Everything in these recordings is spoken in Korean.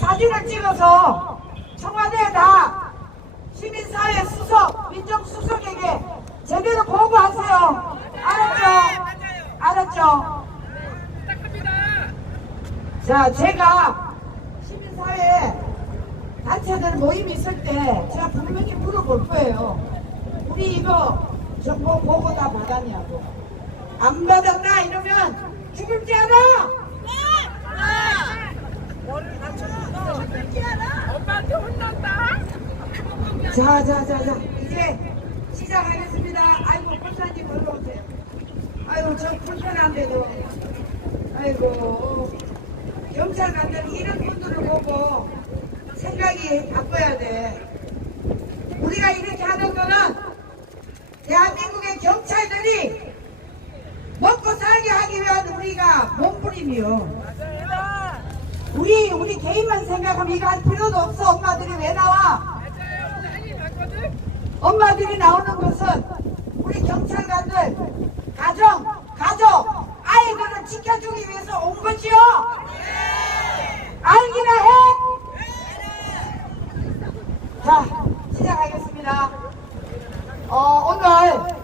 사진을 찍어서 청와대에다 시민사회 수석, 민정수석에게 제대로 보고하세요. 알았죠? 알았죠? 자, 제가 시민사회 단체들 모임 있을 때 제가 분명히 물어볼 거예요. 우리 이거 정보 보고 다 받았냐고. 안 받았다 이러면 죽을 줄 알아? 엄마한테 혼난다. 자, 이제 시작하겠습니다. 아이고, 권사님 올라오세요. 아이고, 저 불편한데도. 아이고, 경찰관들 이런 분들을 보고 생각이 바꿔야 돼. 우리가 이렇게 하는 거는 대한민국의 경찰들이 먹고 살게 하기 위한 우리가 몸부림이요. 우리 개인만 생각하면 이거 할 필요도 없어. 엄마들이 왜 나와? 엄마들이 나오는 것은 우리 경찰관들 가족, 아이들을 지켜주기 위해서 온 거지요. 알기나 해? 자, 시작하겠습니다. 오늘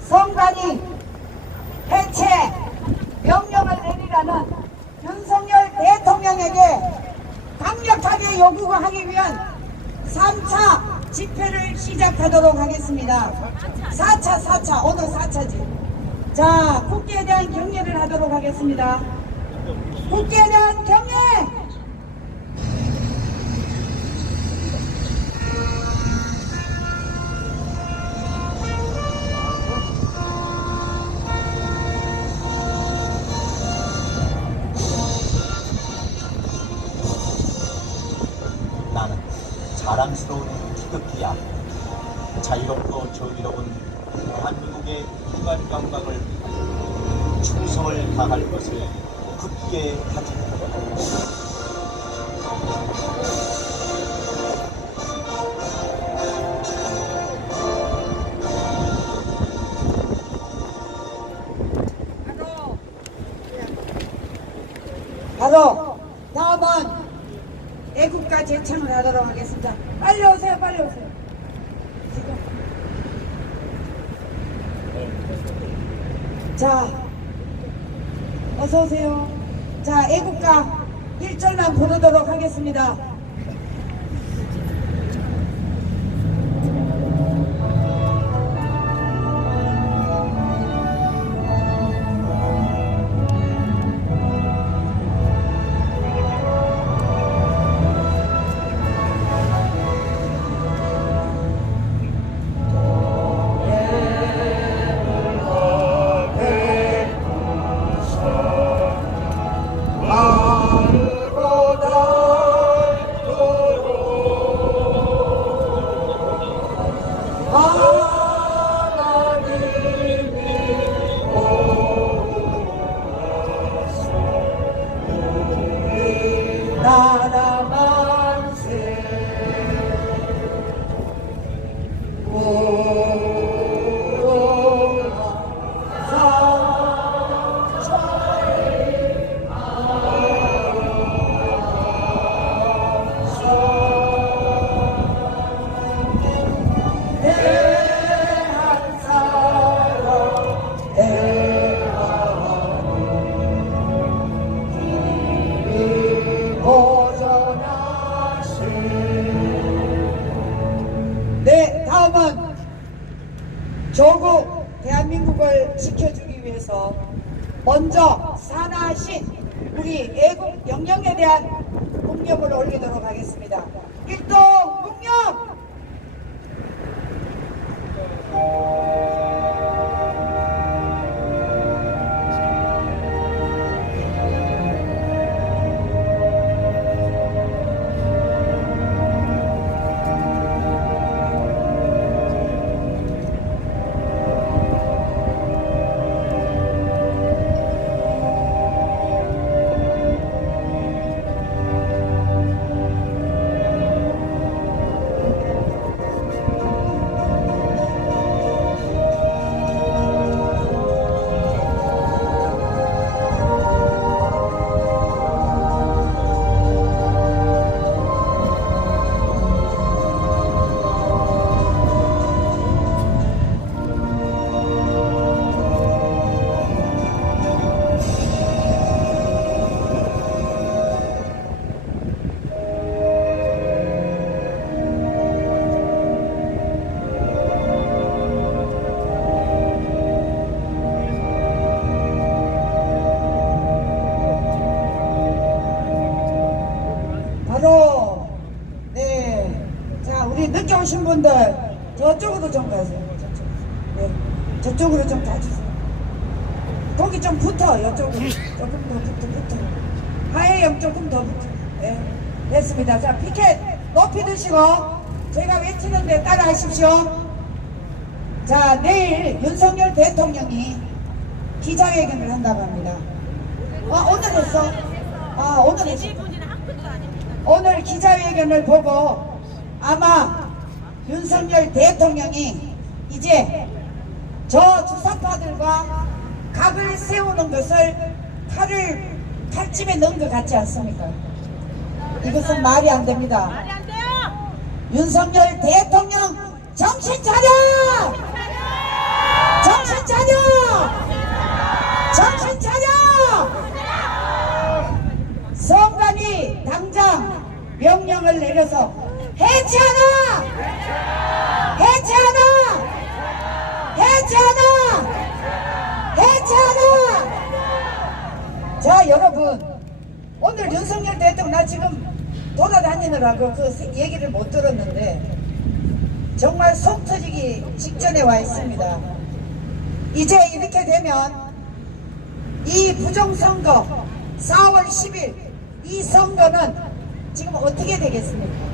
성관이 해체 명령을 내리라는 윤석열 대통령에게 강력하게 요구하기 위한 3차 집회를 시작하도록 하겠습니다. 4차, 오늘 4차지. 자, 국기에 대한 경례를 하도록 하겠습니다. 국기에 대한 경례! 나는 자랑스러운 태극기야. 자유롭고 정의로운 대한민국의 무관 영광을 충성을 다할 것을 굳게 다짐한다. 바로 다음은 애국가 제창을 하도록 하겠습니다. 빨리 오세요. 자, 어서 오세요. 자, 애국가 1절만 부르도록 하겠습니다. 나라 만세 네, 다음은 조국 대한민국을 지켜주기 위해서 먼저 산하신 우리 애국 영령에 대한 묵념을 올리도록 하겠습니다. 일동 묵념! 오신 분들 저쪽으로 좀 가세요. 저쪽. 네. 저쪽으로 좀 가주세요. 거기 좀 붙어. 이쪽으로 조금 더 붙어. 하혜영 조금 더 붙어. 네. 됐습니다. 자, 피켓 높이 드시고 제가 외치는데 따라 하십시오. 자, 내일 윤석열 대통령이 기자회견을 한다고 합니다. 오늘 했어? 오늘 했어. 오늘 기자회견을 보고 아마 윤석열 대통령이 이제 저 주사파들과 각을 세우는 것을 칼집에 넣은 것 같지 않습니까? 이것은 말이 안 됩니다. 말이 안 돼요. 윤석열 대통령 정신 차려! 정신 차려! 정신 차려! 성관이 당장 명령을 내려서 해체하라! 해체하라! 해체하라! 해체하라! 자, 여러분, 오늘 윤석열 대통령 나 지금 돌아다니느라고 그 얘기를 못 들었는데 정말 속 터지기 직전에 와 있습니다. 이제 이렇게 되면 이 부정선거 4월 10일 이 선거는 지금 어떻게 되겠습니까?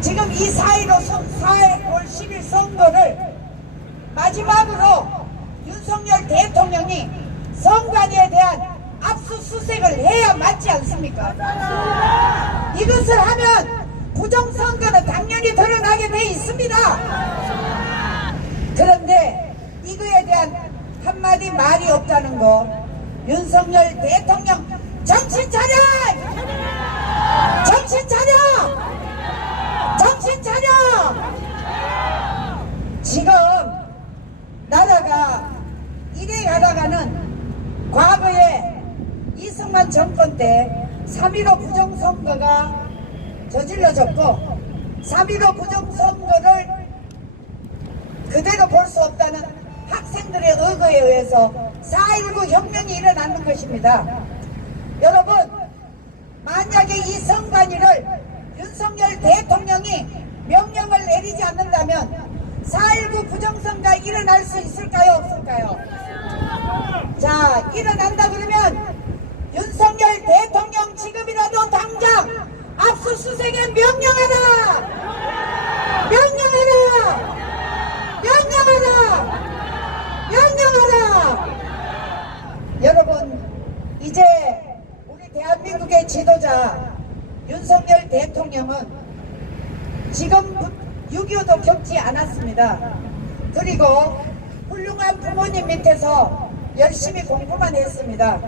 지금 이 4월 10일 선거를 마지막으로 윤석열 대통령이 선관위에 대한 압수수색을 해야 맞지 않습니까? 이것을 하면 부정선거는 당연히 드러나게 돼 있습니다. 그런데 이거에 대한 한마디 말이 없다는 거, 윤석열 대통령 정신 차려! 정신 차려! 정신 차려! 지금 나라가 이래 가다가는 과거에 이승만 정권 때 3.15 부정선거가 저질러졌고 3.15 부정선거를 그대로 볼 수 없다는 학생들의 의거에 의해서 4.19 혁명이 일어나는 것입니다. 여러분, 만약에 이 선관위를 윤석열 대통령이 명령을 내리지 않는다면 4.19 부정선거가 일어날 수 있을까요? 없을까요? 자, 일어난다 그러면 윤석열 대통령 지금이라도 당장 압수수색에 명령하라! 명령하라! 명령하라! 명령하라! 여러분, 이제 우리 대한민국의 지도자 윤석열 대통령은 지금 6.25도 겪지 않았습니다. 그리고 훌륭한 부모님 밑에서 열심히 공부만 했습니다.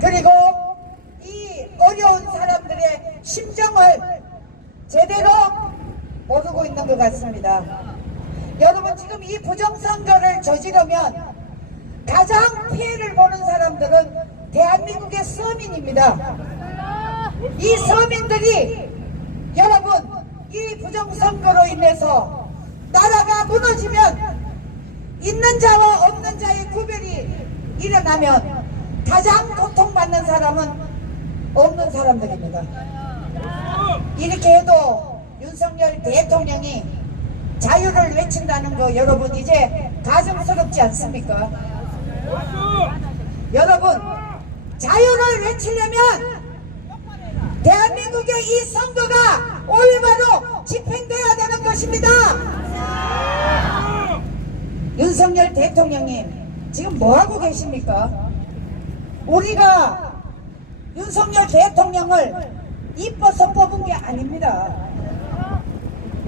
그리고 이 어려운 사람들의 심정을 제대로 모르고 있는 것 같습니다. 여러분, 지금 이 부정선거를 저지르면 가장 피해를 보는 사람들은 대한민국의 서민입니다. 이 서민들이 여러분, 이 부정선거로 인해서 나라가 무너지면 있는 자와 없는 자의 구별이 일어나면 가장 고통받는 사람은 없는 사람들입니다. 이렇게 해도 윤석열 대통령이 자유를 외친다는 거 여러분 이제 가슴스럽지 않습니까? 여러분, 자유를 외치려면 대한민국의 이 선거가 올바로 집행돼야 되는 것입니다. 윤석열 대통령님, 지금 뭐하고 계십니까? 우리가 윤석열 대통령을 이뻐서 뽑은 게 아닙니다.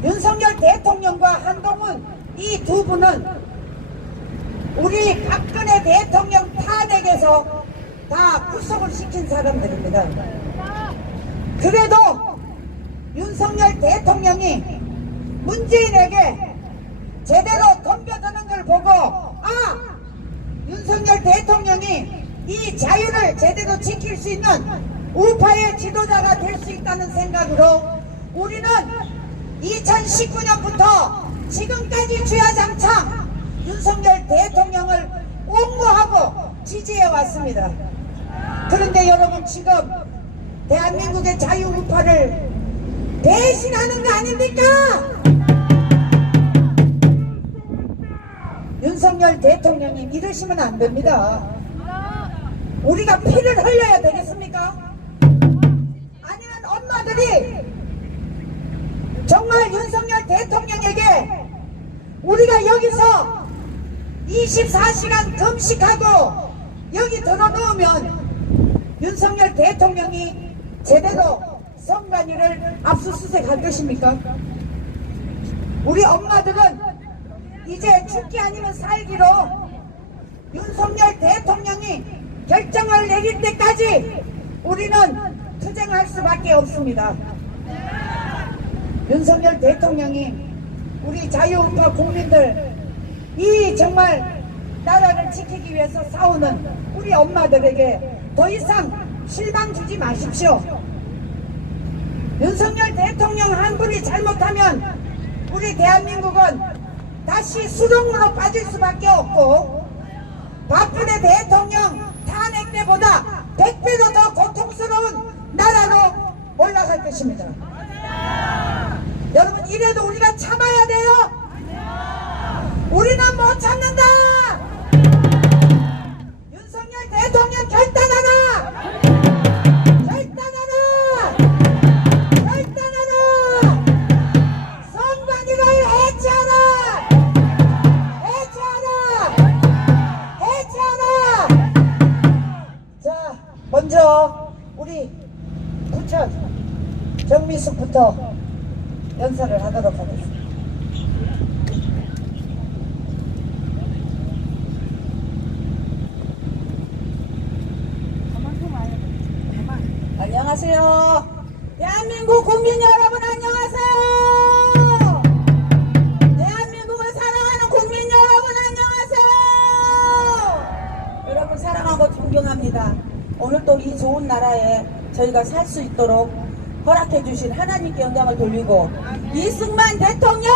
윤석열 대통령과 한동훈 이 두 분은 우리 박근혜 대통령 탄핵에서 다 구속을 시킨 사람들입니다. 그래도 윤석열 대통령이 문재인에게 제대로 덤벼드는 걸 보고 윤석열 대통령이 이 자유를 제대로 지킬 수 있는 우파의 지도자가 될 수 있다는 생각으로 우리는 2019년부터 지금까지 주야장창 윤석열 대통령을 옹호하고 지지해 왔습니다. 그런데 여러분, 지금 대한민국의 자유우파를 배신하는 거 아닙니까? 윤석열 대통령님 이러시면 안 됩니다. 우리가 피를 흘려야 되겠습니까? 아니면 엄마들이 정말 윤석열 대통령에게 우리가 여기서 24시간 금식하고 여기 들어놓으면 윤석열 대통령이 제대로 선관위를 압수수색할 것입니까? 우리 엄마들은 이제 죽기 아니면 살기로 윤석열 대통령이 결정을 내릴 때까지 우리는 투쟁할 수밖에 없습니다. 윤석열 대통령이 우리 자유우파 국민들 이 정말 나라를 지키기 위해서 싸우는 우리 엄마들에게 더 이상 실망 주지 마십시오. 윤석열 대통령 한 분이 잘못하면 우리 대한민국은 다시 수렁으로 빠질 수밖에 없고 박근혜 대통령 탄핵 때보다 100배로 더 고통스러운 나라로 올라갈 것입니다. 여러분 이래도 우리가 참아야 돼요. 우리는 못 참는다. 윤석열 대통령 결단하라. 결단하라. 결단하라. 선관위를 해체하라. 해체하라. 해체하라. 자, 먼저 우리 부천 정미숙부터 연설을 하도록 하겠습니다. 안녕하세요. 대한민국 국민 여러분 안녕하세요. 대한민국을 사랑하는 국민 여러분 안녕하세요. 여러분 사랑하고 존경합니다. 오늘 또 이 좋은 나라에 저희가 살 수 있도록 허락해 주신 하나님께 영광을 돌리고 이승만 대통령,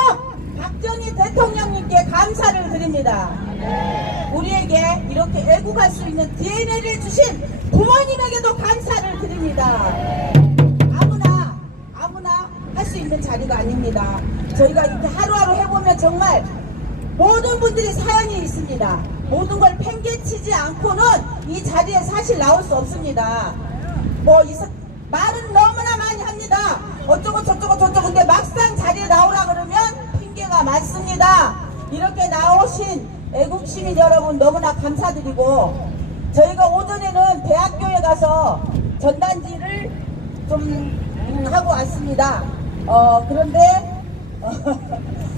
박정희 대통령님께 감사를 드립니다. 우리에게 이렇게 애국할 수 있는 DNA를 주신 부모님에게도 감사를 드립니다. 아무나 할 수 있는 자리가 아닙니다. 저희가 이렇게 하루하루 해보면 정말 모든 분들이 사연이 있습니다. 모든 걸 팽개치지 않고는 이 자리에 사실 나올 수 없습니다. 말은 너무나 많이 합니다. 어쩌고 저쩌고 근데 막상 자리에 나오라 그러면 핑계가 많습니다. 이렇게 나오신 애국시민 여러분 너무나 감사드리고 저희가 오전에는 대학교에 가서 전단지를 좀 하고 왔습니다. 그런데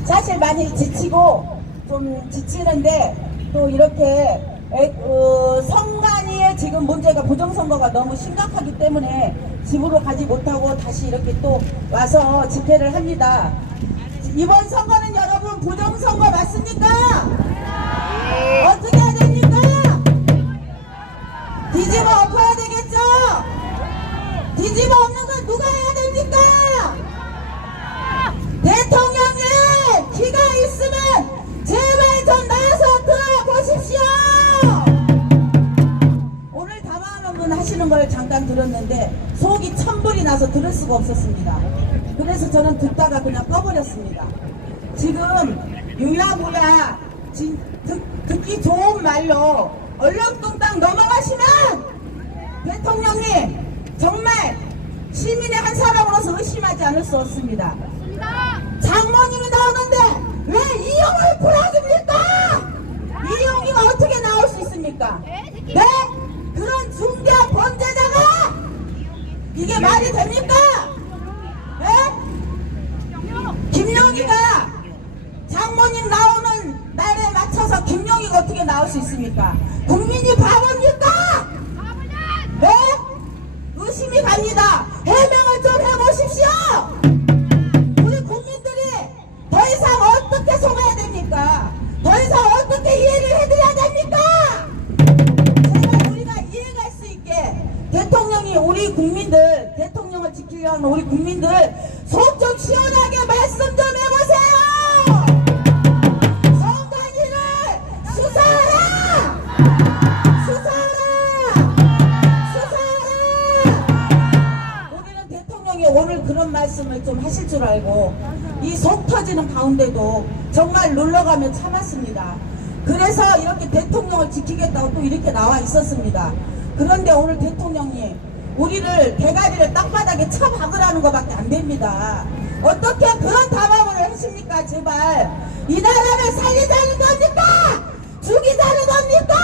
사실 많이 지치고 좀 지치는데 또 이렇게 선관위에 지금 문제가 부정선거가 너무 심각하기 때문에 집으로 가지 못하고 다시 이렇게 또 와서 집회를 합니다. 이번 선거는 여러분 부정선거 맞습니까? 어떻게 해야 됩니까? 뒤집어 엎어야 되겠죠? 뒤집어 엎는 건 누가 해야 됩니까? 대통령님 기가 있으면 제발 좀 나와서 들어보십시오. 오늘 담화론문 하시는 걸 잠깐 들었는데 속이 천불이 나서 들을 수가 없었습니다. 그래서 저는 듣다가 그냥 꺼버렸습니다. 지금 유야무야 듣기 좋은 말로 얼렁뚱땅 넘어가시면 대통령님 정말 시민의 한 사람으로서 의심하지 않을 수 없습니다. 장모님이 나오는데 왜 이용을 풀어줍니까? 이용이가 어떻게 나올 수 있습니까? 네? 그런 중대한 범죄자가 이게 말이 됩니까? 네? 김용희가 장모님 나오는 날에 맞춰서 김용희가 어떻게 나올 수 있습니까? 국민이 바보입니까? 네? 의심이 갑니다. 해명을 좀 해보십시오. 우리 국민들이 더 이상 어떻게 속아야 됩니까? 더 이상 어떻게 이해를 해드려야 됩니까? 제발 우리가 이해할 수 있게 대통령이 우리 국민들, 대통령을 지키려 하는 우리 국민들 속 좀 시원하게 말씀 좀 해보세요. 선관위를 수사하라! 우리는 대통령이 오늘 그런 말씀을 좀 하실 줄 알고 이 속 터지는 가운데도 정말 놀러가며 참았습니다. 그래서 이렇게 대통령을 지키겠다고 또 이렇게 나와 있었습니다. 그런데 오늘 대통령님, 우리를 대가리를 땅바닥에 쳐박으라는 것밖에 안 됩니다. 어떻게 그런 담화를 하십니까? 제발 이 나라를 살리자는 겁니까? 죽이자는 겁니까?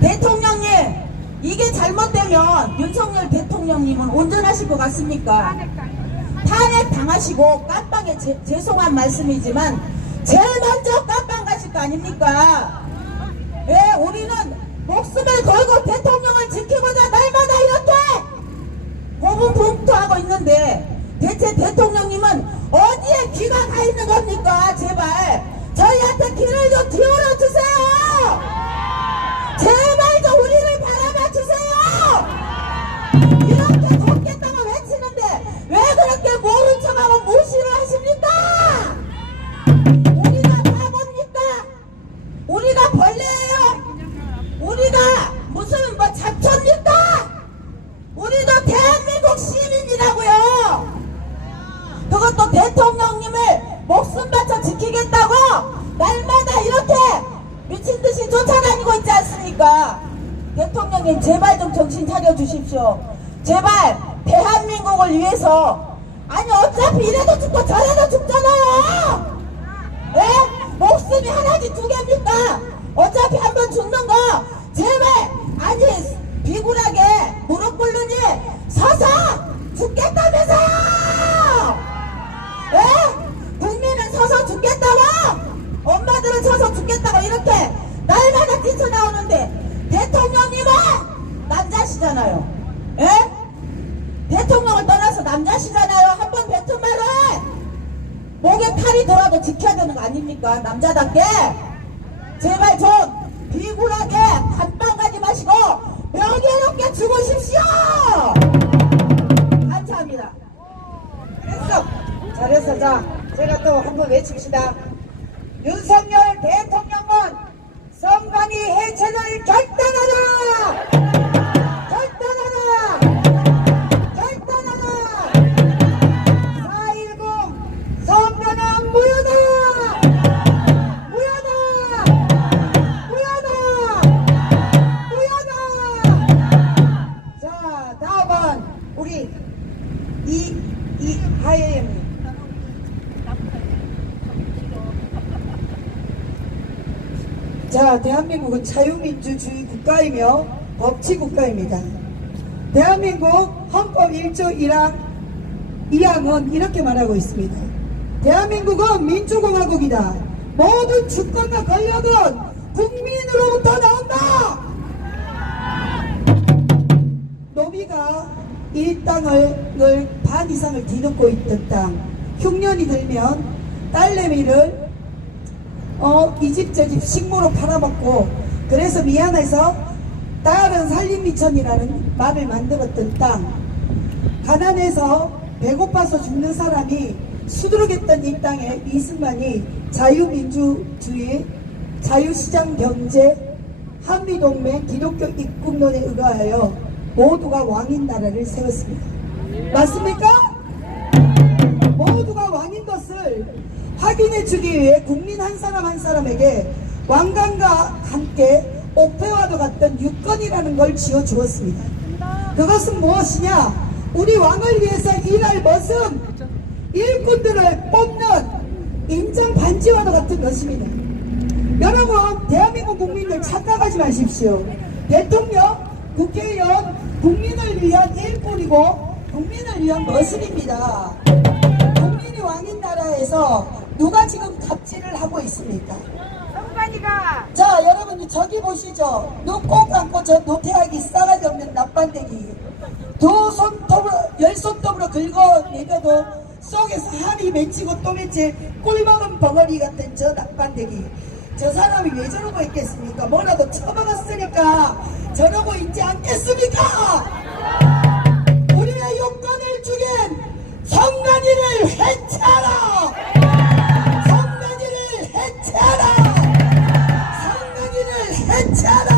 대통령님, 이게 잘못되면 윤석열 대통령님은 온전하실 것 같습니까? 탄핵 당하시고 깜빵에 죄송한 말씀이지만 제일 먼저 깜빵 가실 거 아닙니까? 예, 우리는 목숨을 걸고 대통령을 지키고자 날마다 이렇게 고군분투하고 있는데 대체 대통령님은 어디에 귀가 가 있는 겁니까? 제발 저희한테 귀를 좀 기울여 주세요. 제발 좀 우리를 바라봐 주세요. 이렇게 돕겠다고 외치는데 왜 그렇게 모른 척하고 무시를 하십니까? 우리가 바보입니까? 우리가 벌레예요? 우리가 무슨 뭐 잡초입니까? 우리도 대한민국 시민이라고요. 그것도 대통령님을 목숨 바쳐 지키겠다고 날마다 이렇게 미친듯이 쫓아다니고 있지 않습니까? 대통령님 제발 좀 정신 차려 주십시오. 제발 대한민국을 위해서. 아니 어차피 이래도 죽고 저래도 죽잖아요. 예? 목숨이 하나지 두 개입니까? 어차피 한번 죽는 거 제발 아니 비굴하게 무릎 꿇느니 서서 죽겠다면서요. 예? 국민은 서서 죽겠다고, 엄마들은 서서 죽겠다고 이렇게 날마다 뛰쳐나오는데 대통령님은 남자시잖아요. 예? 대통령을 떠나서 남자시잖아요. 한번 뱉은 말은 목에 칼이 들어도 지켜야 되는 거 아닙니까? 남자답게 제발 좀 비굴하게 단방 가지 마시고 명예롭게 죽으십시오. 감사합니다. 됐어. 잘했어. 자, 제가 또 한번 외칩시다. 윤석열 대통령은 선관위 해체를 결단하라! 결단하라! 결단하라! 4.10 선거는 무효다! 무효다! 무효다! 무효다! 자, 다음은 우리 하예영님. 자, 대한민국은 자유민주주의 국가이며 법치국가입니다. 대한민국 헌법 1조 2항은 이렇게 말하고 있습니다. 대한민국은 민주공화국이다. 모든 주권과 권력은 국민으로부터 나온다. 노비가 이 땅을 반 이상을 뒤덮고 있던 땅, 흉년이 들면 딸내미를 이 집 저 집 식모로 팔아먹고, 그래서 미안해서 딸은 살림미천이라는 말을 만들었던 땅, 가난해서 배고파서 죽는 사람이 수두룩했던 이 땅에 이승만이 자유민주주의, 자유시장 경제, 한미동맹, 기독교 입국론에 의거하여 모두가 왕인 나라를 세웠습니다. 맞습니까? 모두가 왕인 것을 확인해 주기 위해 국민 한 사람 한 사람에게 왕관과 함께 옥패와도 같은 유권이라는 걸 지어 주었습니다. 그것은 무엇이냐? 우리 왕을 위해서 일할 모습, 일꾼들을 뽑는 인정 반지와도 같은 것입니다. 여러분, 대한민국 국민들 착각하지 마십시오. 대통령, 국회의원, 국민을 위한 일꾼이고 국민을 위한 모습입니다. 국민이 왕인 나라에서 누가 지금 갑질을 하고 있습니까? 성관이가 자, 여러분 저기 보시죠. 눈 꼭 감고 저 노태하기 싸가지 없는 납반대기. 두 손톱으로, 열 손톱으로 긁어내려도 속에서 한이 맺히고 또 맺힐 꿀먹은 벙어리 같은 저 납반대기. 저 사람이 왜 저러고 있겠습니까? 뭐라도 처먹었으니까 저러고 있지 않겠습니까? 우리의 용건을 죽인 성관이를 해체하라! 성관이를 해체하라! 성관이를 해체하라!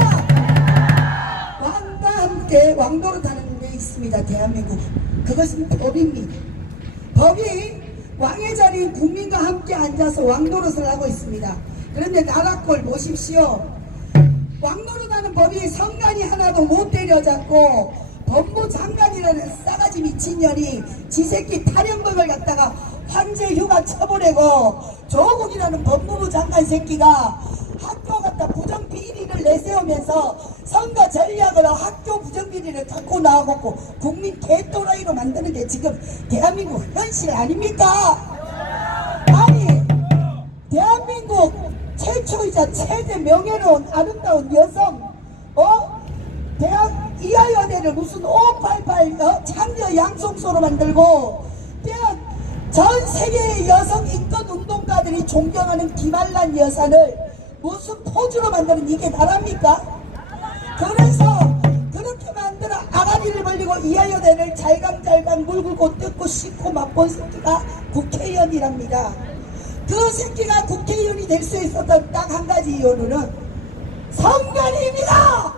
왕과 함께 왕도로 타는 데 있습니다. 대한민국. 그것은 법입니다. 법이 왕의 자리인 국민과 함께 앉아서 왕도릇을 하고 있습니다. 그런데 나라 꼴 보십시오. 왕노릇하는 법이 성간이 하나도 못 때려잡고 법무장관이라는 싸가지 미친년이 지 새끼 탈영법을 갖다가 황제 휴가 쳐보내고 조국이라는 법무부 장관 새끼가 학교 갖다 부정비리를 내세우면서 선거 전략으로 학교 부정비리를 갖고 나와갖고 국민 개또라이로 만드는 게 지금 대한민국 현실 아닙니까? 아니 대한민국 최초이자 최대 명예로운 아름다운 여성 대학 이하여대를 무슨 588 창녀 양성소로 만들고 전 세계의 여성 인권 운동가들이 존경하는 김한란 여사를 무슨 포즈로 만드는 이게 나랍니까? 그래서 그렇게 만들어 아가리를 벌리고 이하여대를 잘강잘강 물고 뜯고 씻고 맛본 새끼가 국회의원이랍니다. 그 새끼가 국회의원이 될 수 있었던 딱 한 가지 이유는 성간입니다.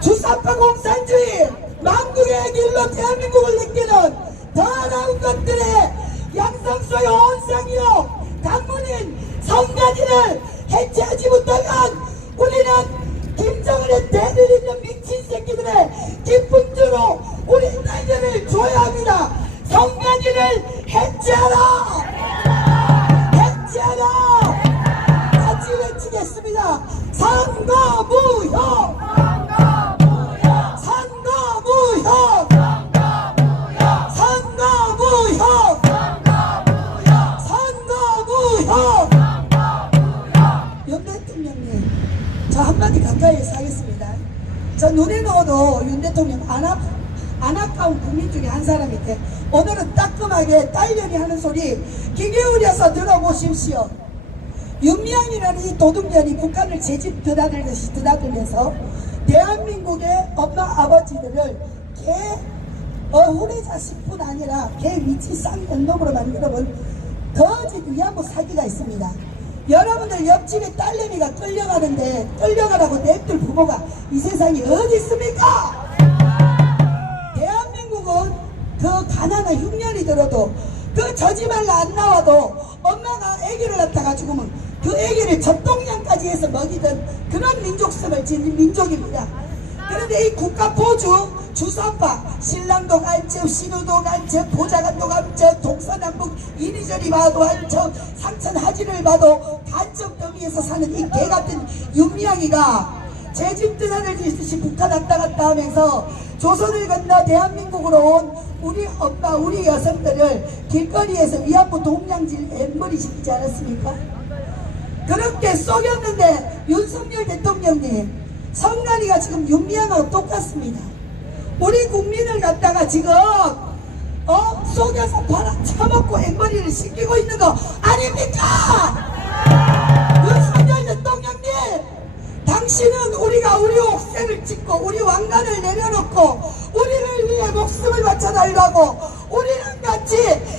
주사파 공산주의 망국의 길로 대한민국을 이끄는 더러운 것들의 양성소의 온상이요 강문인 성간이를 해체하지 못하면 우리는 김정은의 대를 잇는 미친 새끼들의 깊은 주로 우리 나이들을 줘야 합니다. 성간이를 해체하라! 해체하라! 같이 외치겠습니다. 선거무효! 선거무효! 선거무효! 선거무효! 윤 대통령님, 저 한마디 가까이에서 하겠습니다. 저 눈에 넣어도 윤 대통령 안 아까운 국민 중에 한 사람인데 오늘은 따끔하게 딸년이 하는 소리 귀 기울여서 들어보십시오. 윤미향이라는 이 도둑년이 북한을 제집 드나들듯이 드나들면서 대한민국의 엄마 아버지들을 후레자식뿐 아니라 개 미친 쌍년놈으로 만들어본 거짓 위안부 사기가 있습니다. 여러분들 옆집에 딸내미가 끌려가는데 끌려가라고 냅둘 부모가 이 세상에 어디 있습니까? 대한민국은 그 가난한 흉년이 들어도 그 저지말로 안 나와도 엄마가 아기를 낳다가 죽으면 그 아기를 젖동량까지 해서 먹이던 그런 민족성을 지닌 민족입니다. 그런데 이 국가포주 주사파 신랑도 간첩 신우도 간첩 보좌관도 간첩 동서남북 이리저리 봐도 간첩 상천 하지를 봐도 간첩 더미에서 사는 이 개같은 윤미향이가 제집 드나들듯이 북한 왔다 갔다 하면서 조선을 건너 대한민국으로 온 우리 엄마 우리 여성들을 길거리에서 위안부 동량질 엠머리 시키지 않았습니까? 그렇게 속였는데 윤석열 대통령님 성난이가 지금 윤미향하고 똑같습니다. 우리 국민을 갖다가 지금 속여서 팔아쳐먹고 앵머리를 시키고 있는 거 아닙니까? 윤석열 대통령님, 당신은 우리가 우리 옥새를 찍고 우리 왕관을 내려놓고 우리를 위해 목숨을 바쳐달라고 우리랑 같이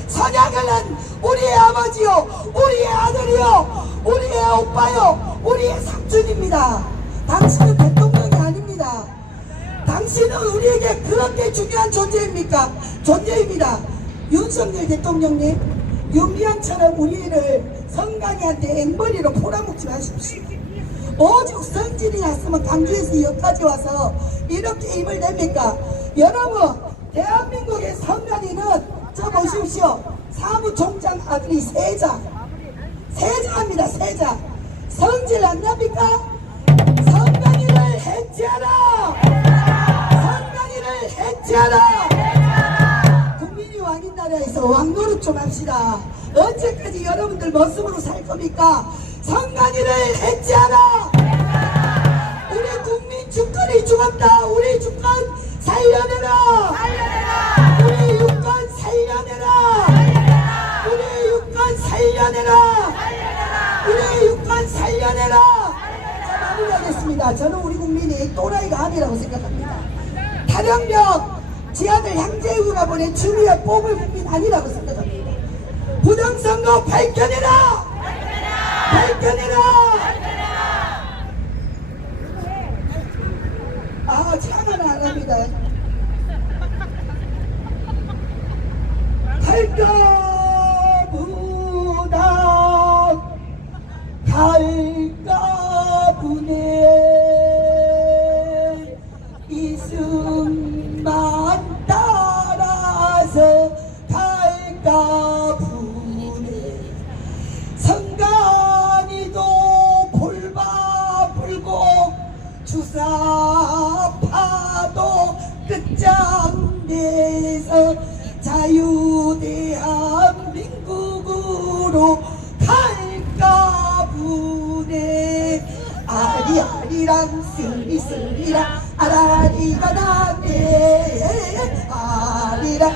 선약을 한 우리의 아버지요 우리의 아들이요 우리의 오빠요 우리의 삼촌입니다. 당신은 대통령이 아닙니다. 당신은 우리에게 그렇게 중요한 존재입니까? 존재입니다. 윤석열 대통령님, 윤미향처럼 우리를 성간이한테 앵벌이로 포라먹지 마십시오. 오죽 성질이 났으면 강주에서 여기까지 와서 이렇게 힘을 냅니까? 여러분, 대한민국의 성간이는 저 보십시오. 사무총장 아들이 세자입니다. 세자. 성질 안 납니까? 성간이를 해체하라! 성간이를 해체하라! 국민이 왕인 나라에서 왕노릇 좀 합시다. 언제까지 여러분들 머슴으로 살 겁니까? 성간이를 해체하라! 우리 국민 주권이 죽었다. 우리 주권 살려내라! 우리 유권 살려내라! 우리 유권 살려내라! 우리 유권 살려내라! 자, 마무리하겠습니다. 저는 우리 국민이 또라이가 아니라고 생각합니다. 탈영병 지하들 향제후가 보낸 주류에 뽑을 국민 아니라고 생각합니다. 부정선거 밝혀내라! 밝혀내라! 창은 안 합니다. 탈거부당 말씀만 따라서 갈까 부네 성간이도 골바 불고 주사파도 끝장내서 자유대한민국으로 갈까 부네 아리아리랑 쓰리쓰리랑 아라리가 났네 아리랑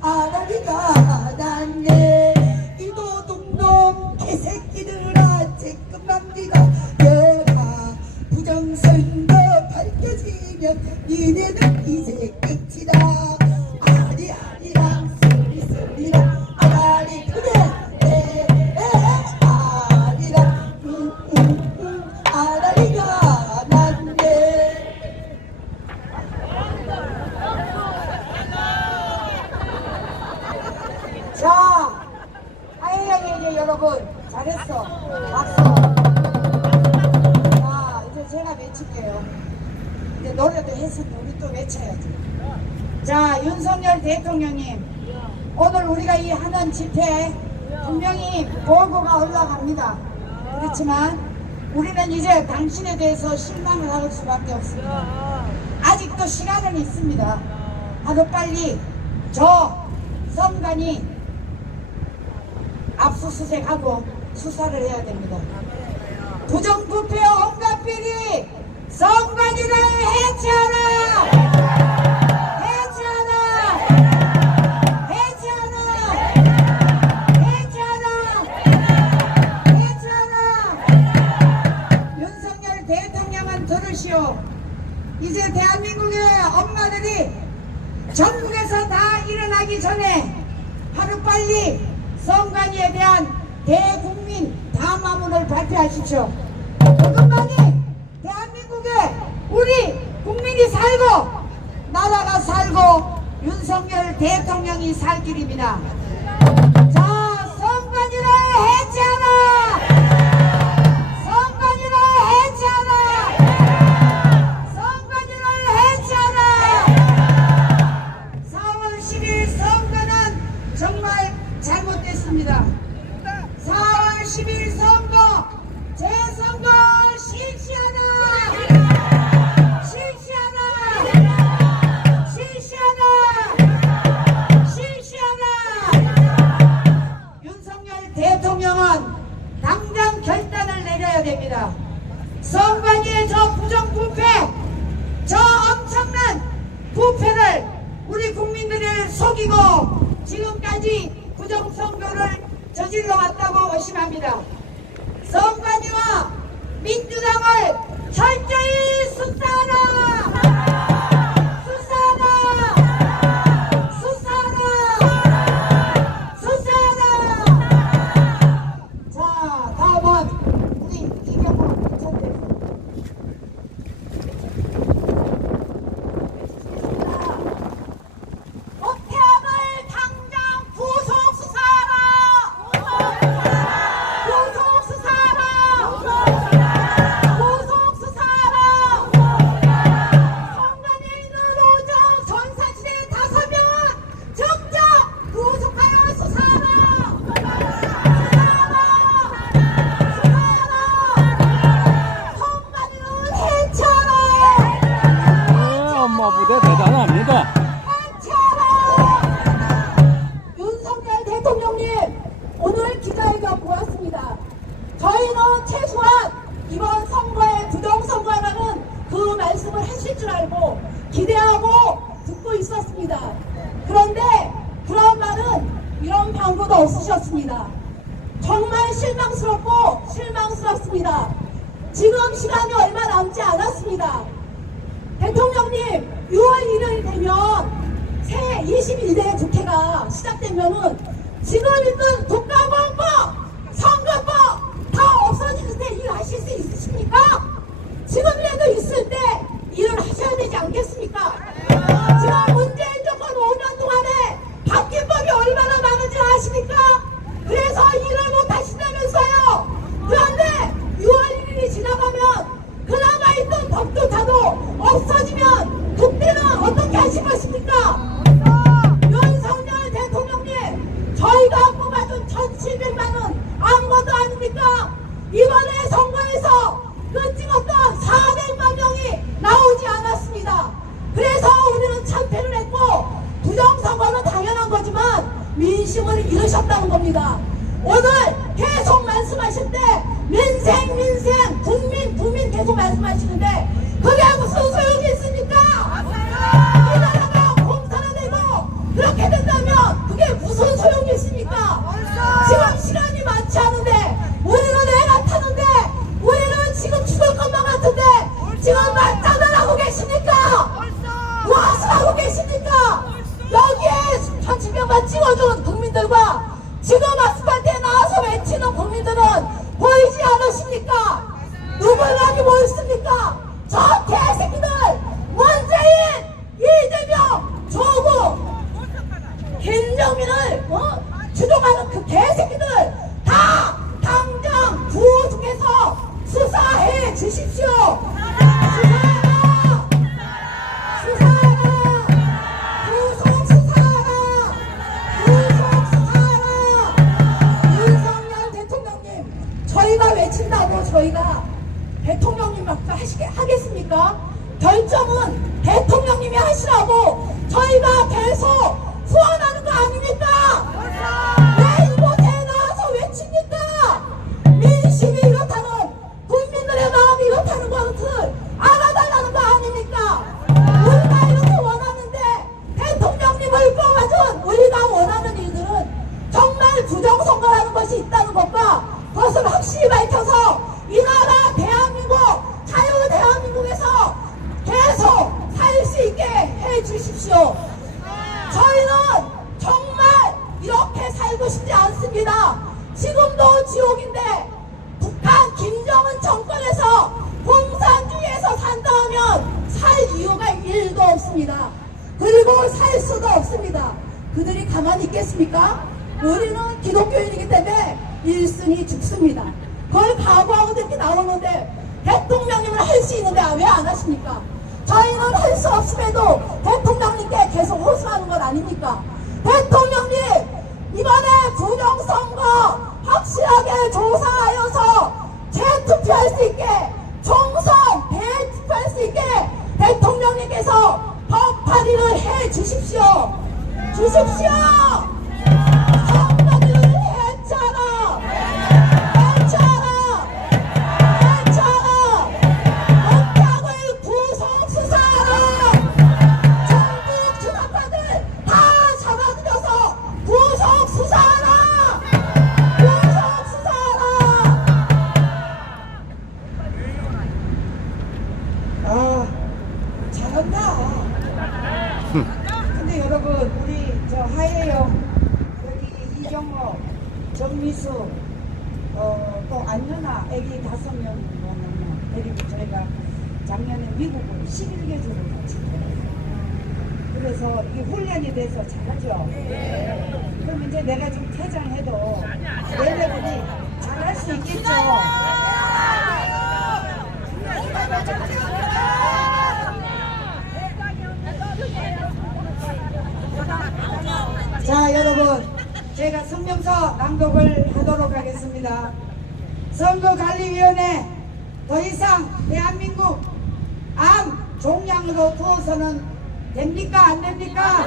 아라리가 났네 이 도둑놈 개새끼들아 쬐끔만 네가 내가 부정선거 밝혀지면 니네들 이제 끝이다 아리아리랑 쓰리쓰리랑 아라리 그래 아라리가 났네 자, 하이양에게 여러분 잘했어. 박수. 자, 이제 제가 외칠게요. 이제 노래도 했으니 우리 또 외쳐야지. 자, 윤석열 대통령님, 오늘 우리가 이 하는 집회 분명히 보고가 올라갑니다. 그렇지만 우리는 이제 당신에 대해서 실망을 할 수밖에 없습니다. 아직도 시간은 있습니다. 하루빨리 저 성간이 압수수색하고 수사를 해야 됩니다. 부정부패 온갖 비리 성관이를 해체하라! 해체하라! 해체하라! 해체하라! 해체하라! 윤석열 대통령은 들으시오. 이제 대한민국의 엄마들이 전국에서 다 일어나기 전에 하루빨리 성관이에 대한 대국민 담화문을 발표하십시오. 그것만이 대한민국에 우리 국민이 살고 나라가 살고 윤석열 대통령이 살 길입니다. 자, 성관이를 해체하라! 성관이를 해체하라! 성관이를 해체하라! 4월 10일 선거는 정말 잘못됐습니다. 4월 10일 선거 재선거 실시하라! 실시하라! 실시하라! 실시하라! 윤석열 대통령은 당장 결단을 내려야 됩니다. 선관위의 저 부정부패, 저 엄청난 부패를 우리 국민들을 속이고 지금까지 부정선거를 저질러 왔다고 의심합니다. 선관위와 민주당을 철저히 수사하라! 수사하라! 수사하라! 수사하라! 자, 다음은 우리 이경호 부총리. 오태양을 당장 구속 수사하라! 구속 수사하라! 구속 수사하라! 성관에 있는 오정 전사실의 5명은 적적 구속하여 수사하라! 수사하라! 수사하라! 성관이는 해체하라! 엄마 부대 대단합니다. 윤석열 대통령님, 오늘 기자회견 보았습니다. 저희는 최소한 이번 선거에 부정선거라는 그 말씀을 하실 줄 알고 기대하고 듣고 있었습니다. 그런데 그런 말은 이런 방법도 없으셨습니다. 정말 실망스럽습니다. 지금 시간이 얼마 남지 않았습니다. 대통령님, 6월 1일 되면 새 21대 국회가 시작되면은 지금 있는 국가공법, 선거법 다 없어질 때 일하실 수 있으십니까? 지금이라도 있을 때 일을 하셔야 되지 않겠습니까? 지금 문재인 정권 5년 동안에 바뀐 법이 얼마나 많은지 아십니까? 그래서 일을 못 하신다면서요. 그런데 6월 1일이 지나가면 그나마 있던 법조차도 없어 왔습니다. 그래서 우리는 참패를 했고 부정선거는 당연한 거지만 민심을 잃으셨다는 겁니다. 오늘 계속 말씀하실 때 민생 국민 계속 말씀하시는데 그게 무슨 소용이 있습니까? 이 나라가 공산화 되고 그렇게 된다면 그게 무슨 소용이 있습니까? 지금 시간이 많지 않은데 우리는 애가 타는데 우리는 지금 죽을 것만 같은데 지금 말장난 하고 계십니까? 무엇을 하고 계십니까? 여기에 1,700만 찍어준 국민들과 지금 아스팔트에 나와서 외치는 국민들은 보이지 않으십니까? 누구에게 보였습니까? 저 개새끼들! 문재인, 이재명, 조국, 김정민을 추종하는 그 개새끼들 다 당장 구속해서 수사해 주십시오. 윤석열 대통령님, 저희가 외친다고 저희가 대통령님 막 하겠습니까? 결정은 대통령님이 하시라고 저희가 계속 후원하는 거 아닙니까? 왜 이곳에 나와서 외칩니까? 민심이 이렇다는, 국민들의 마음이 이렇다는 것을 알아달라는 거 아닙니까? 우리가 이렇게 원하는데 대통령님을 뽑아준 우리가 원하는 일들은 정말 부정선거라는 것이 있다는 것과 그것을 확실히 밝혀서 이 나라 대한민국, 자유 대한민국에서 계속 살 수 있게 해 주십시오. 저희는 정말 이렇게 살고 싶지 않습니다. 지금도 지옥인데 북한 김정은 정권에서 공산주의에서 산다 하면 살 이유가 1도 없습니다. 그리고 살 수도 없습니다. 그들이 가만히 있겠습니까? 우리는 기독교인이기 때문에 1순위 죽습니다. 그걸 각오하고 이렇게 나오는데 대통령님을 할 수 있는데 왜 안 하십니까? 저희는 할 수 없음에도 대통령님께 계속 호소하는 것 아닙니까? 대통령님, 이번에 부정선거 확실하게 조사하여서 재투표할 수 있게, 총선 대투표할 수 있게 대통령님께서 법 발의를 해 주십시오. 주십시오. 선거를 했잖아. 문탁을 구속 수사하라. 전국 주박사들 다 잡아들여서 구속 수사하라. 구속 수사하라. 아, 잘한다. 근데 여러분, 우리 저 하예영, 여기 이경호, 정미수, 또 안연아 애기 5명 데리고 저희가 작년에 미국으로 11개주를 같이 갔어요. 그래서 이게 훈련이 돼서 잘하죠. 그럼 이제 내가 좀 퇴장해도 얘네들이 잘할 수 있겠죠. 자, 여러분, 제가 성명서 낭독을 하도록 하겠습니다. 선거관리위원회 더 이상 대한민국 암 종량으로 두어서는 됩니까? 안 됩니까?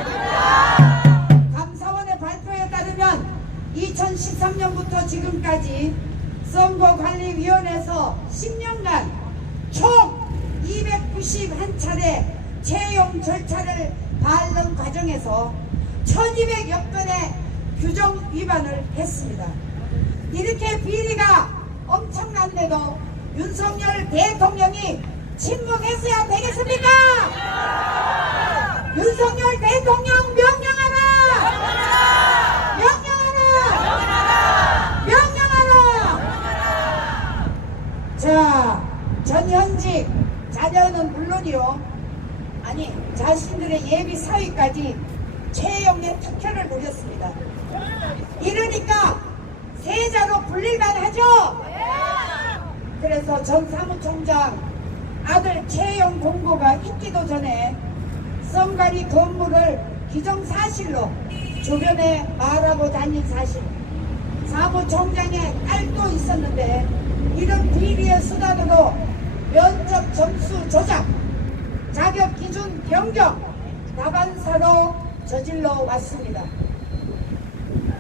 감사원의 발표에 따르면 2013년부터 지금까지 선거관리위원회에서 10년간 총 291차례 채용 절차를 밟는 과정에서 1200여 건의 규정 위반을 했습니다. 이렇게 비리가 엄청난데도 윤석열 대통령이 침묵했어야 되겠습니까? 윤석열 대통령 명령하라! 명령하라! 명령하라! 자, 전현직 자녀는 물론이요, 아니 자신들의 예비 사위까지 채용에 특혜를 노렸습니다. 이러니까 세자로 불릴만 하죠? 그래서 전 사무총장 아들 채용 공고가 있기도 전에 썬가리 건물을 기정사실로 주변에 말하고 다닌 사실, 사무총장의 딸도 있었는데 이런 비리의 수단으로 면접 점수 조작, 자격 기준 변경 다반사로 저질러 왔습니다.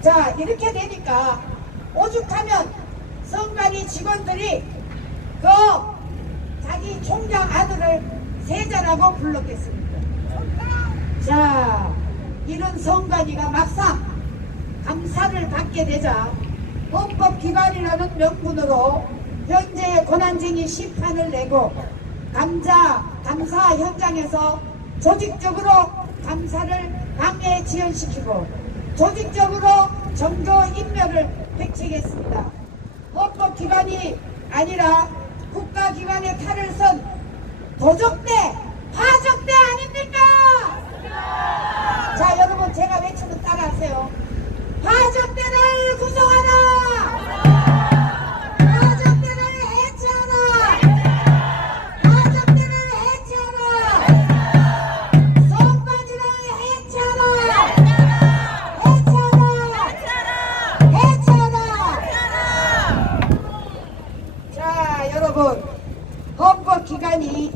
자, 이렇게 되니까 오죽하면 성관이 직원들이 그 자기 총장 아들을 세자라고 불렀겠습니까? 자, 이런 성관이가 막상 감사를 받게 되자 헌법기관이라는 명분으로 현재의 권한쟁의 심판을 내고 감사 현장에서 조직적으로 감사를 방해 지연시키고 조직적으로 정조 인멸을 획책했습니다. 헌법기관이 아니라 국가기관의 탈을 선 도적대, 화적대 아닙니까? 자, 여러분 제가 외치면 따라하세요. 화적대를 구성하라! 화적대를 해체하라! 화적대를 해체하라! 성관이를 해체하라! 해체하라! 자, 여러분 헌법기관이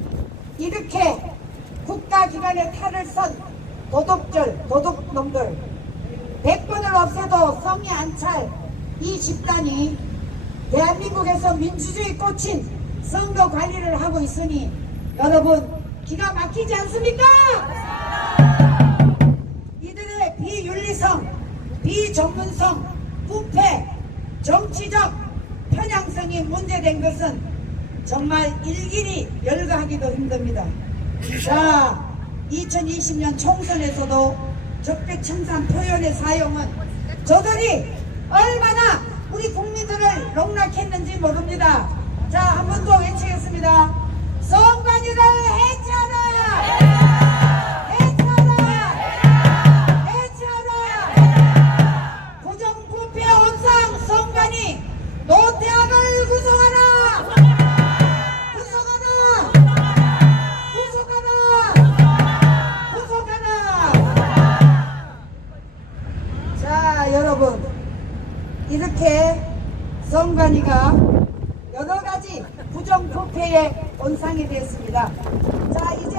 이렇게 국가기관의 탈을 선 도둑놈들 100번을 없애도 성이 안 찰 이 집단이 대한민국에서 민주주의 꽂힌 선거 관리를 하고 있으니 여러분 기가 막히지 않습니까? 이들의 비윤리성, 비전문성, 부패, 정치적 편향성이 문제된 것은 정말 일일이 열거하기도 힘듭니다. 자, 2020년 총선에서도 적폐청산 표현의 사용은 저들이 얼마나 우리 국민들을 농락했는지 모릅니다. 자, 한 번 더 외치겠습니다. 성관이를 해체하라! 해체하라! 해체하라! 부정부패 온상 성관이 노태악을 구성하라! 구성하라! 구성하라! 구성하라! 자, 여러분 이렇게 성관이가 여러가지 부정부패의 온상이 되었습니다. 자, 이제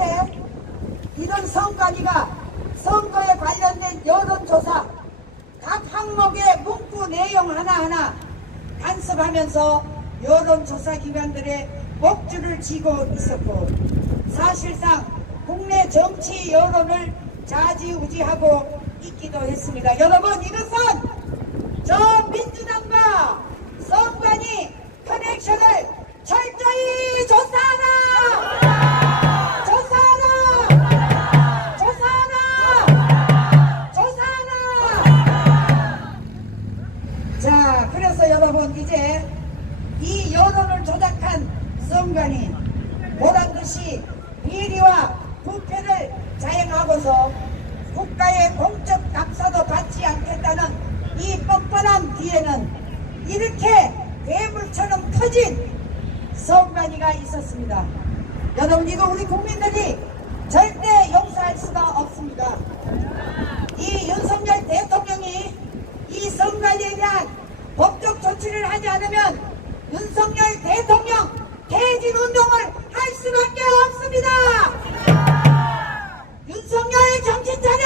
이런 성관이가 선거에 관련된 여론조사 각 항목의 문구 내용 하나하나 간섭하면서 여론조사 기관들의 목줄을 쥐고 있었고 사실상 국내 정치 여론을 좌지우지하고 있기도 했습니다. 여러분 이것은 저 민주당과 성관이 커넥션을 철저히 조사하라! 조사하라! 조사하라! 조사하라! 자, 그래서 여러분 이제 이 여론을 조작한 성관이 보란듯이 비리와 부패를 자행하고서 국가의 공적 감사도 받지 않겠다는 이 뻔뻔한 뒤에는 이렇게 괴물처럼 터진 성관이가 있었습니다. 여러분 이거 우리 국민들이 절대 용서할 수가 없습니다. 이 윤석열 대통령이 이 성관이에 대한 법적 조치를 하지 않으면 윤석열 대통령 퇴진 운동을 할 수밖에 없습니다. 윤석열 정신 차려!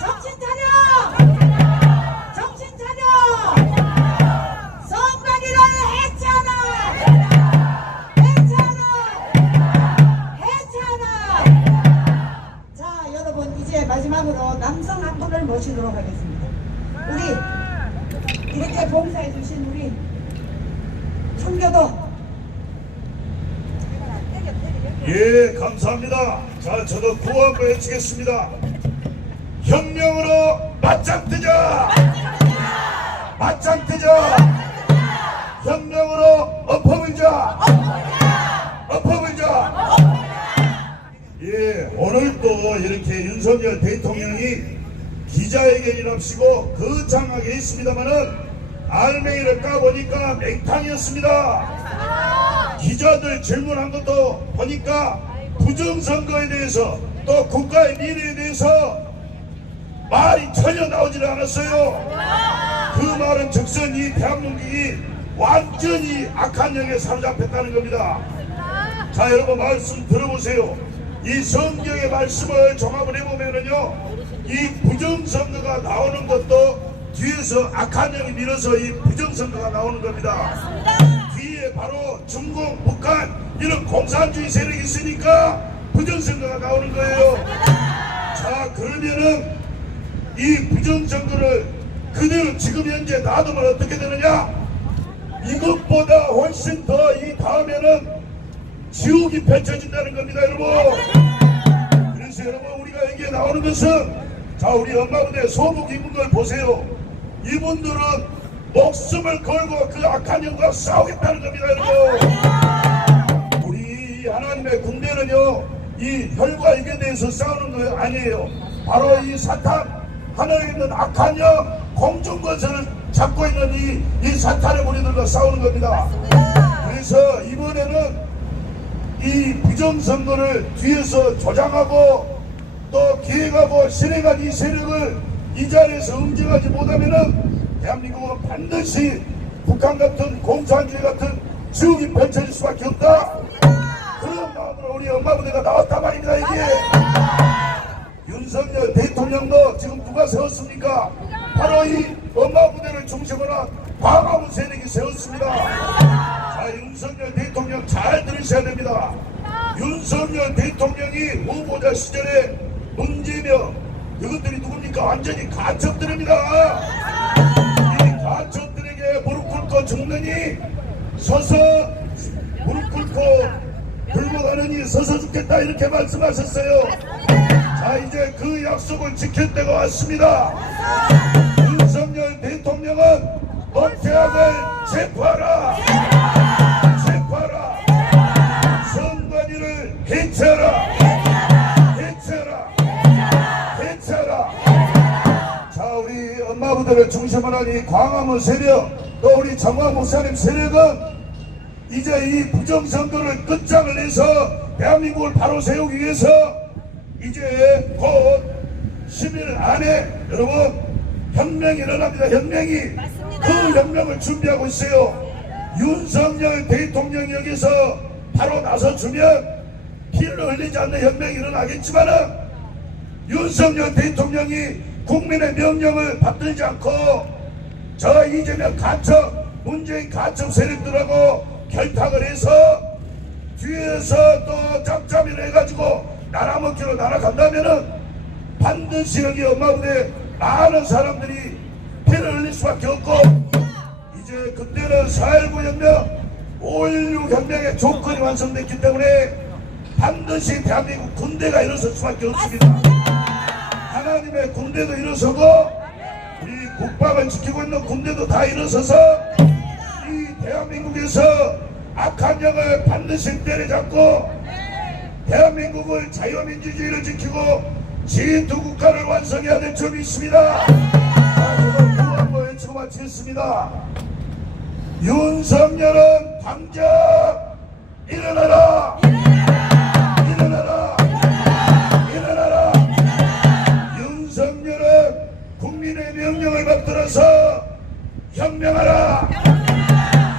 정신 차려! 정신 차려! 성관이를 해체하라! 해체하라! 해체하라! 자, 여러분 이제 마지막으로 남성 한 분을 모시도록 하겠습니다. 우리 이렇게 봉사해 주신 우리 청교도. 예, 감사합니다. 자, 저도 구호 한번 외치겠습니다. 혁명으로 맞짱 뜨자! 맞짱 뜨자! 혁명으로 엎어물자! 엎어물자! 예, 오늘 또 이렇게 윤석열 대통령이 기자회견이랍시고 거창하게 했습니다마는 알맹이를 까보니까 맹탕이었습니다. 기자들 질문한 것도 보니까 부정선거에 대해서 또 국가의 미래에 대해서 말이 전혀 나오질 않았어요. 그 말은 즉선 이 대한민국이 완전히 악한 영에 사로잡혔다는 겁니다. 자, 여러분 말씀 들어보세요. 이 성경의 말씀을 종합을 해보면은요, 이 부정선거가 나오는 것도 뒤에서 악한 영이 밀어서 이 부정선거가 나오는 겁니다. 뒤에 바로 중국, 북한 이런 공산주의 세력이 있으니까 부정선거가 나오는 거예요. 자, 그러면은 이 부정선거를 그대로 지금 현재 놔두면 어떻게 되느냐? 이것보다 훨씬 더 이 다음에는 지옥이 펼쳐진다는 겁니다, 여러분. 그래서 여러분, 우리가 여기에 나오는 것은, 자, 우리 엄마분의 소복 입은 걸 보세요. 이분들은 목숨을 걸고 그 악한 영과 싸우겠다는 겁니다, 여러분. 우리 하나님의 군대는요, 이 혈과 육에 대해서 싸우는 거 아니에요. 바로 이 사탄, 하늘에 있는 악한 영, 공중권세를 잡고 있는 이 사탄의 무리들과 싸우는 겁니다. 그래서 이번에는 이 부정선거를 뒤에서 조장하고 또 기획하고 실행한 이 세력을 이 자리에서 응징하지 못하면은 대한민국은 반드시 북한 같은 공산주의 같은 지옥이 펼쳐질 수밖에 없다. 그런 마음으로 우리 엄마부대가 나왔단 말입니다. 이게 윤석열 대통령도 지금 누가 세웠습니까? 바로 이 엄마부대를 중심으로 한 광화문 세력이 세웠습니다. 자, 윤석열 대통령 잘 들으셔야 됩니다. 윤석열 대통령이 후보자 시절에 문재명 이것들이 누굽니까? 완전히 가첩들입니다. 이 가첩들에게 무릎 꿇고 죽느니 서서 무릎 꿇고 들고 가느니 서서 죽겠다 이렇게 말씀하셨어요. 자, 이제 그 약속을 지킬 때가 왔습니다. 윤석열 대통령은 노태악을 체포하라, 체포하라, 선관위를 해체하라, 해체하라, 해체하라. 자, 우리 엄마부들을 중심으로 한 이 광화문 세력, 또 우리 정광 목사님 세력은 이제 이 부정선거를 끝장을 내서 대한민국을 바로 세우기 위해서 이제 곧 10일 안에 여러분 혁명이 일어납니다. 혁명이. 그 혁명을 준비하고 있어요. 윤석열 대통령이 여기서 바로 나서주면 피를 흘리지 않는 혁명이 일어나겠지만은 윤석열 대통령이 국민의 명령을 받들지 않고 저 이재명 가첩, 문재인 가첩 세력들하고 결탁을 해서 뒤에서 또 짭짭이를 해가지고 날아먹기로 날아간다면은 반드시 여기 엄마부대 많은 사람들이 피를 흘릴 수밖에 없고 이제 그때는 4.19 혁명, 5.16 혁명의 조건이 완성됐기 때문에 반드시 대한민국 군대가 일어설 수밖에 없습니다. 하나님의 군대도 일어서고 우리 국방을 지키고 있는 군대도 다 일어서서 이 대한민국에서 악한 영을 반드시 때려잡고 대한민국을 자유민주주의를 지키고 진두 국가를 완성해야 될 점이 있습니다. 자, 저는 구호 한번 외치고 마치겠습니다. 윤석열은 당장 일어나라! 일어나라! 일어나라! 윤석열은 국민의 명령을 받들어서 혁명하라!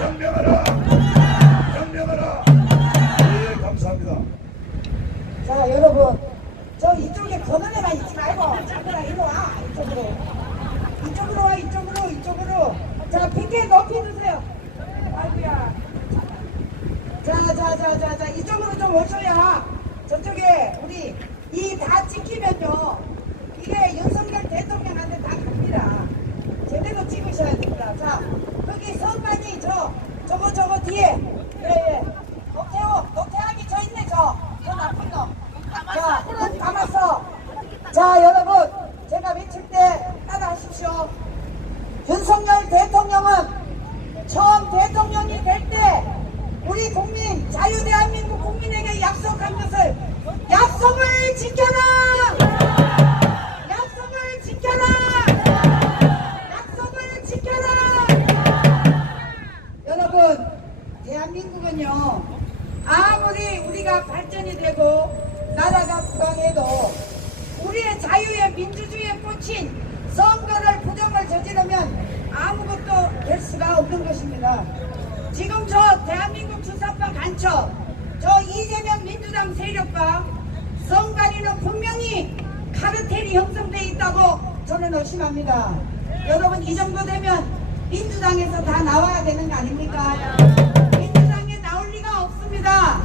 혁명하라! 혁명하라! 네, 감사합니다. 자, 여러분, 저 이쪽에 거널에만 있지 말고 자꾸나 이리 와. 이쪽으로. 이쪽으로 와. 이쪽으로. 이쪽으로. 자, 핑계 높이 드세요. 아이고야. 자, 이쪽으로 좀 오셔야 저쪽에 우리 이 다 찍히면요. 이게 윤석열 대통령한테 다 갑니다. 제대로 찍으셔야 됩니다. 자, 거기 선관위 저거 뒤에. 예. 노태하기 저 있네, 저 나쁜 놈. 자, 눈 감았어. 자, 여러분, 제가 외칠 때 따라하십시오. 윤석열 대통령은 처음 대통령이 될 때 우리 국민, 자유대한민국 국민에게 약속한 것을 약속을 지켜라! 약속을 지켜라! 약속을 지켜라! 여러분, 대한민국은요, 아무리 우리가 발전이 되고 나라가 부강해도 우리의 자유의 민주주의에 꽂힌 선거를 부정을 저지르면 아무것도 될 수가 없는 것입니다. 지금 저 대한민국 주사파 간첩, 저 이재명 민주당 세력과 성관이는 분명히 카르텔이 형성돼 있다고 저는 의심합니다. 여러분 이 정도 되면 민주당에서 다 나와야 되는 거 아닙니까? 민주당에 나올 리가 없습니다.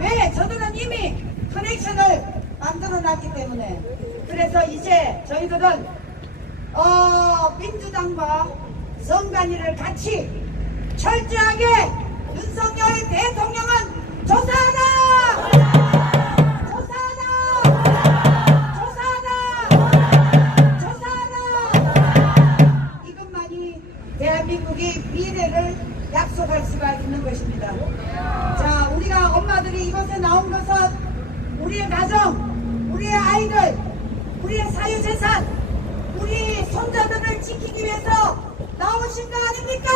왜? 저들은 이미 커넥션을 만들어 놨기 때문에. 그래서 이제 저희들은 민주당과 성관이를 같이 철저하게 윤석열 대통령은 조사하라! 조사하라! 조사하라! 조사하라! 이것만이 대한민국의 미래를 약속할 수가 있는 것입니다. 자, 우리가 엄마들이 이곳에 나온 것은 우리의 가정, 우리의 아이들, 우리의 사유재산, 우리 손자들을 지키기 위해서 나오신 거 아닙니까?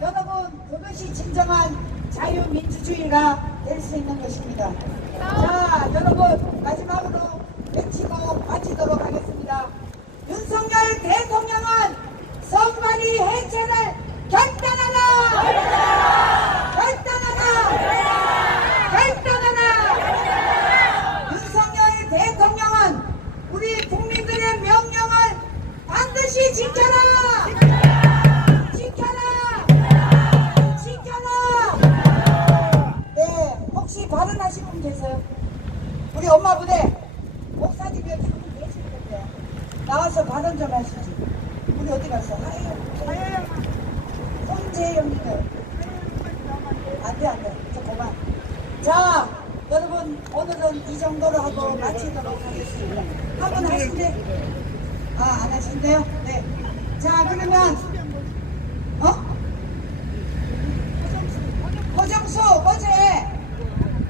여러분, 그것이 진정한 자유민주주의가 될 수 있는 것입니다. 자, 여러분, 마지막으로 외치고 마치도록 하겠습니다. 윤석열 대통령은 성관이 해체를 결단하라! 결단하라! 결단하라! 윤석열 대통령은 우리 국민들의 명령을 반드시 지켜라! 지켜라! 지켜라! 네, 혹시 발언하신 분 계세요? 우리 엄마 부대 목사님 여기 한분 계실 텐데 나와서 발언 좀 하시지. 우리 어디 갔어? 하여영 손재영님들 안돼 저 그만. 자, 여러분 오늘은 이 정도로 하고 마치도록 하겠습니다. 한 분 하신대? 안 하신대요? 네. 자, 그러면 고정수 어제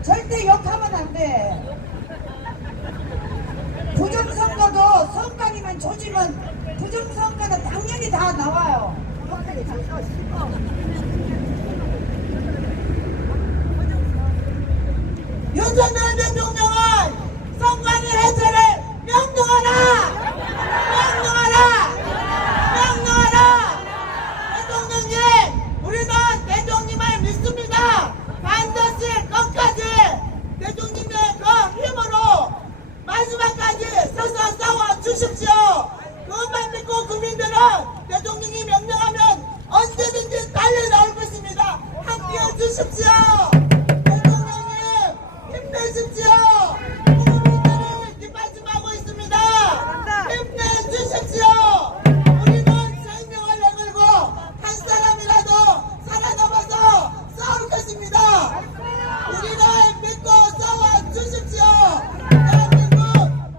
절대 욕하면 안 돼. 부정선거도 선관위만 조지면 부정선거는 당연히 다 나와요. 윤석열 대통령은 선관위 해체를 명령하라! 명령하라! 명령하라! 대통령님, 우리는 대통령님을 믿습니다. 반드시 끝까지 대통령님의 그 힘으로 마지막까지 서서 싸워 주십시오. 그것만 믿고 국민들은 대통령이 명령하면 언제든지 달려 나올 것입니다. 함께해 주십시오. 대통령님 힘내십시오. 국민들이 뒷받침하고 있습니다. 힘내주십시오. 우리는 생명을 내걸고 한 사람이라도 살아남아서 싸울 것입니다. 우리를 믿고 싸워 주십시오. 대한민국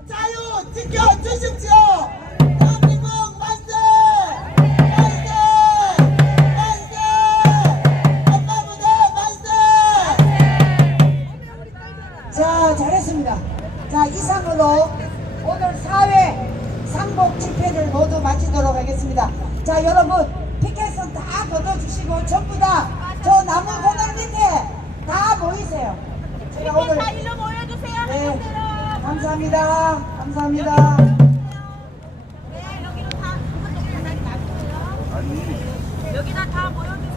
자유 지켜주십시오. 대한민국 만세! 만세! 만세! 엄마 부대 만세! 자, 잘했습니다. 자, 이상으로 오늘 사회 상복 집회를 모두 마치도록 하겠습니다. 자, 여러분 피켓은 다 걷어주시고 전부 다 저 나무 그늘 밑에 다 모이세요. 제가 오늘 일로 모여주세요. 네, 감사합니다. 감사합니다. 네, 여기로 다 여기다 다 모여주세요.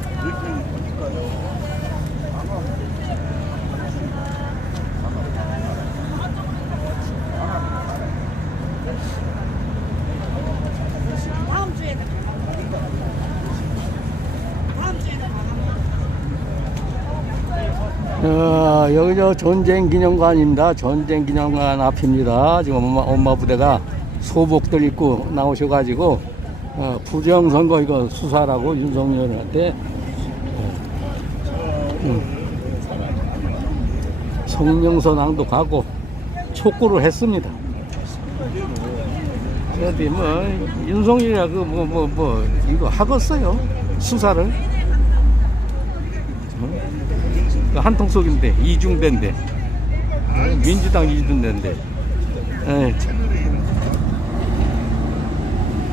여기 저 전쟁기념관입니다. 전쟁기념관 앞입니다. 지금 엄마 부대가 소복들 입고 나오셔가지고 부정선거 이거 수사라고 윤석열한테 성명서 낭독하고 촉구를 했습니다. 어디 윤석열이가 이거 하겠어요 수사를. 한통 속인데 이중대인데 민주당 이중대인데.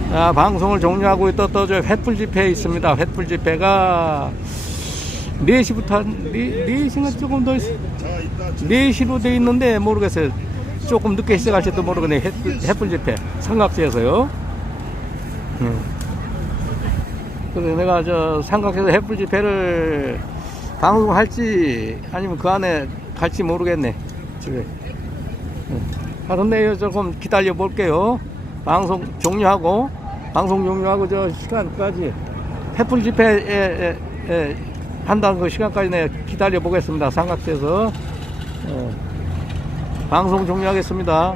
자, 방송을 종료하고 또 저 횃불 집회 있습니다. 횃불 집회가 4시부터 4시가 조금 더 4시로 돼 있는데 모르겠어요. 조금 늦게 시작할지도 모르겠네. 횃불 집회 삼각지에서요. 그래서 내가 저 삼각지에서 횃불 집회를 방송할지 아니면 그 안에 갈지 모르겠네. 집에. 하던데 조금 기다려 볼게요. 방송 종료하고 저 시간까지 횃불 집회 한다는 그 시간까지 내 기다려 보겠습니다. 삼각지에서 방송 종료하겠습니다.